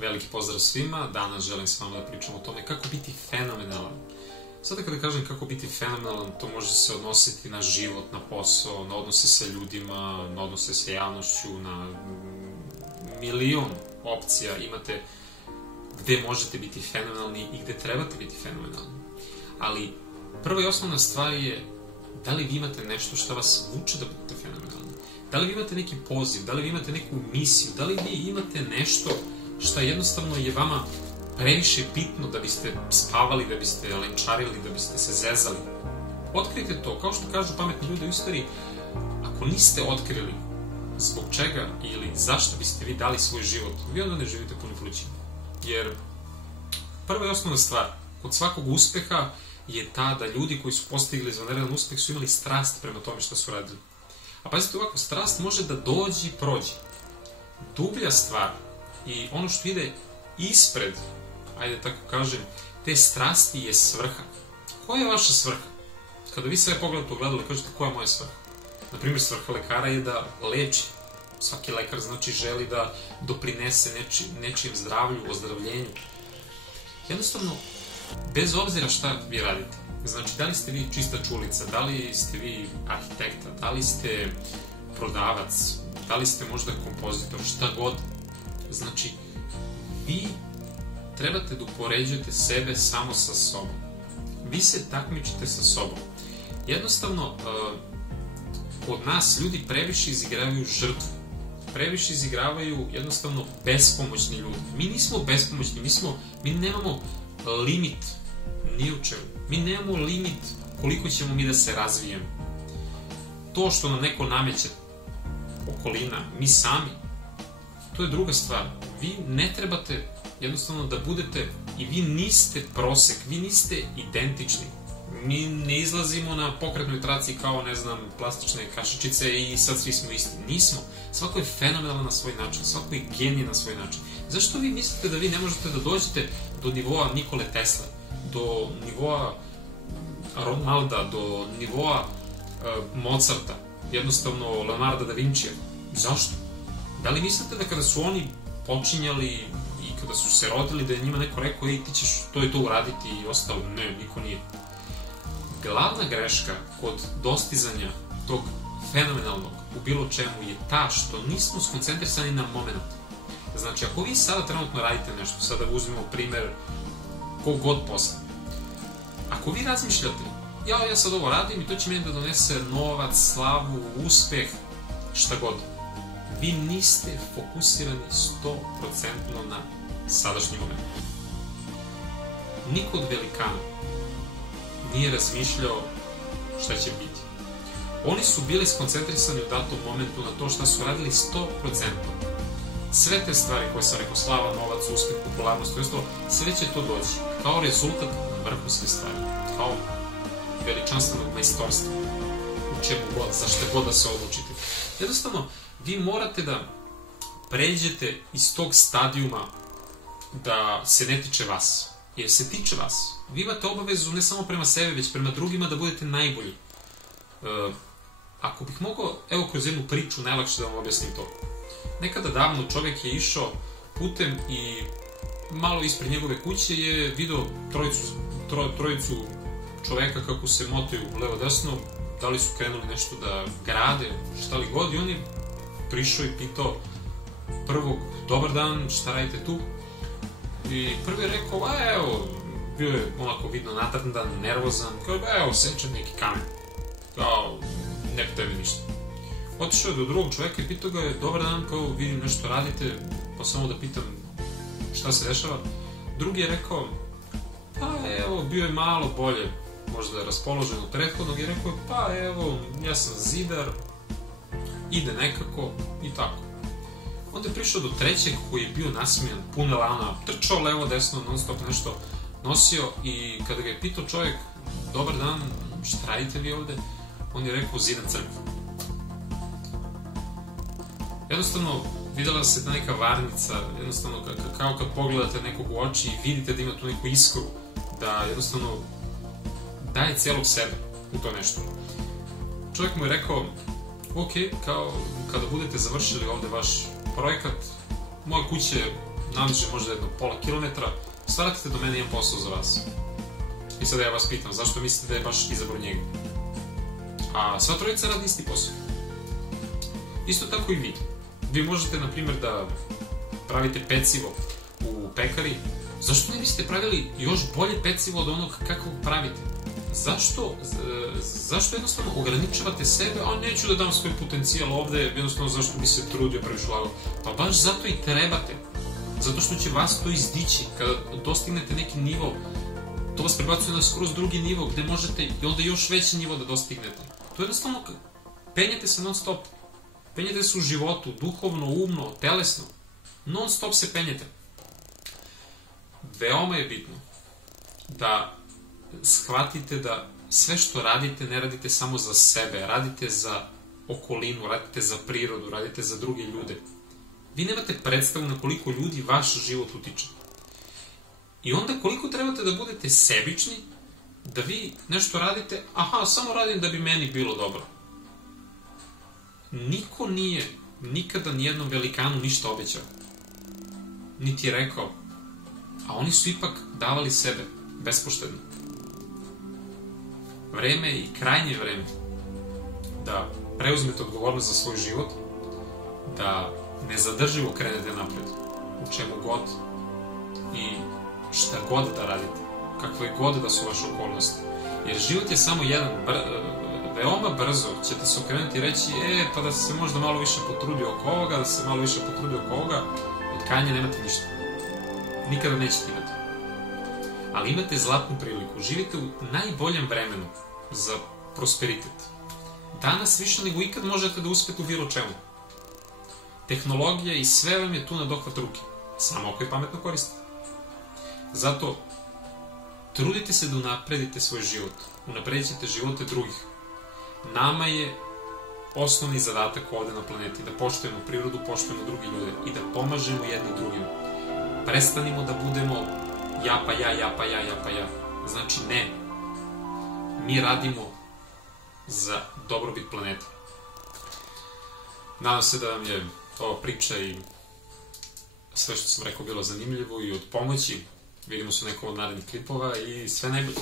veliki pozdrav svima. Danas želim s vama da pričam o tome kako biti fenomenalan. Sada kada kažem kako biti fenomenalan, to može se odnositi na život, na posao, na odnose sa ljudima, na odnose sa javnošću, na milion opcija imate gde možete biti fenomenalni i gde trebate biti fenomenalni. Ali prva i osnovna stvar je da li vi imate nešto što vas vuče da budete fenomenalni. Da li vi imate neki poziv, da li vi imate neku misiju, da li vi imate nešto što jednostavno je vama previše bitno da biste spavali, da biste lenčarili, da biste se zezali. Otkrijte to, kao što kažu pametni ljudi u istoriji, ako niste otkrili zbog čega ili zašto biste vi dali svoj život, vi onda ne živite puno vrućine. Jer prva i osnovna stvar kod svakog uspeha je ta da ljudi koji su postigli izvanredan uspeh su imali strast prema tome što su radili. A pazite ovako, strast može da dođe i prođe. Dublja stvar i ono što ide ispred, ajde tako kažem, te strasti je svrha. Koja je vaša svrha? Kada vi sve pogledate u ogledalo i kažete koja je moja svrha? Naprimjer, svrha lekara je da leči. Svaki lekar znači želi da doprinese nečijem zdravlju, ozdravljenju. Jednostavno, bez obzira šta vi radite, znači da li ste vi čistač ulica, da li ste vi arhitekta, da li ste prodavac, da li ste možda kompozitor, šta god, znači vi trebate da upoređujete sebe samo sa sobom. Vi se takmičite sa sobom. Jednostavno, od nas ljudi previše izigravaju žrtvu. Previše izigravaju jednostavno bespomoćni ljudi. Mi nismo bespomoćni, mi nemamo limit ni u čemu. Mi nemamo limit koliko ćemo mi da se razvijemo. To što nam neko nameće okolina, mi sami, to je druga stvar. Vi ne trebate jednostavno da budete, i vi niste prosek, vi niste identični. Mi ne izlazimo na pokretnoj traci kao, ne znam, plastične kašičice i sad svi smo isti. Nismo. Svako je fenomenalan na svoj način, svako je genij na svoj način. Zašto vi mislite da vi ne možete da dođete do nivoa Nikole Tesle, do nivoa Ronalda, do nivoa Mozarta, jednostavno Leonarda da Vincija? Zašto? Da li mislite da kada su oni počinjali i kada su se rodili da je njima neko rekao ej, ti ćeš to i to uraditi i ostalo? Ne, niko nije. Glavna greška kod dostizanja tog fenomenalnog u bilo čemu je ta što nismo skoncentrisani na moment. Znači, ako vi sada trenutno radite nešto, sada uzmemo primer kog god posla. Ako vi razmišljate, ja sad ovo radim i to će meni da donese novac, slavu, uspeh, šta god. Vi niste fokusirani 100% na sadašnji moment. Niko od velikana nije razmišljao šta će biti. Oni su bili skoncentrisani u datom momentu na to šta su radili 100%. Sve te stvari koje sam rekao, slava, novac, uspeh, popularnost, sve će to doći kao rezultat vrhunske stvari, kao veličanstvenog majstorstva, u čemu god, za šta god da se odlučite. Jednostavno, vi morate da pređete iz tog stadijuma da se ne tiče vas. Jer se tiče vas. Vi imate obavezu ne samo prema sebi, već prema drugima da budete najbolji. Ako bih mogao, evo kroz jednu priču, najlakše da vam objasnim to. Nekada davno čovjek je išao putem i malo ispred njegove kuće je video trojicu čoveka kako se motaju levo-desno, da li su krenuli nešto da grade, šta li god, i on je prišao i pitao prvog, dobar dan, šta radite tu? I prvi je rekao, evo, bio je onako vidno natrdan, nervozan, kao, evo, sečem neki kamen, kao, ne pitaj me ništa. Otišao je do drugog čoveka i pitao ga je, dobar dan, kao, vidim nešto radite, pa samo da pitam šta se dešava. Drugi je rekao, pa evo, bio je malo bolje, možda raspoložen od prethodnog, i rekao, pa evo, ja sam zidar, ide nekako i tako. Onda je prišao do trećeg koji je bio nasmijan, pun elana, trčao levo, desno, non stop nešto nosio, i kada ga je pitao čovjek, dobar dan, šta radite vi ovde? On je rekao, zidam crkvu. Jednostavno, videla se ta neka varnica, jednostavno kao kad pogledate nekog u oči i vidite da ima tu neku iskru, da jednostavno daje celog sebe u to nešto. Čovjek mu je rekao, ok, kao kada budete završili ovde vaš projekat, moja kuća je nadiđe možda jedno pola kilometra, stvarate do mene imam posao za vas. I sada ja vas pitam, zašto mislite da je baš izabro njega? A sva trojica radi isti posao. Isto tako i vi. Vi možete, na primjer, da pravite pecivo u pekari. Zašto ne biste pravili još bolje pecivo od onog kakvog pravite? Zašto jednostavno ograničavate sebe, a neću da dam svoj potencijal ovde, jednostavno zašto bi se trudio previše ulago? Pa baš zato i trebate. Zato što će vas to izdići. Kada dostignete neki nivo, to vas prebacuje na skroz drugi nivo, gde možete i onda još veći nivo da dostignete. To jednostavno, penjete se non stop. Penjete se u životu, duhovno, umno, telesno. Non stop se penjete. Veoma je bitno da shvatite da sve što radite, ne radite samo za sebe, radite za okolinu, radite za prirodu, radite za druge ljude. Vi nemate predstavu na koliko ljudi vaš život utiče. I onda koliko trebate da budete sebični, da vi nešto radite, aha, samo radim da bi meni bilo dobro. Niko nije nikada nijednom velikanu ništa obećao. Niti je rekao, a oni su ipak davali sebe, bespoštedno. Vreme je i krajnje vreme da preuzmete odgovornost za svoj život, da nezadrživo krenete napred, u čemu god i šta god da radite, kakve god da su vaše okolnosti. Jer život je samo jedan, veoma brzo ćete se okrenuti i reći, pa da se možda malo više potrudio oko ovoga, da se malo više potrudio oko ovoga, od kajanja nemate ništa. Nikada nećete imati. Ali imate zlatnu priliku, živite u najboljem vremenu za prosperitet. Danas više nego ikad možete da uspete u bilo čemu. Tehnologija i sve vam je tu na dohvat ruke, samo ako je pametno koristite. Zato, trudite se da unapredite svoj život, unapredit ćete živote drugih. Nama je osnovni zadatak ovde na planeti, da poštujemo prirodu, poštujemo drugi ljude i da pomažemo jedni drugima. Prestanimo da budemo ja pa ja, ja pa ja, ja pa ja. Znači ne. Mi radimo za dobrobit planete. Nadam se da vam je ova priča i sve što sam rekao bilo zanimljivo i od pomoći. Vidimo se u nekom od narednih klipova i sve najbolje.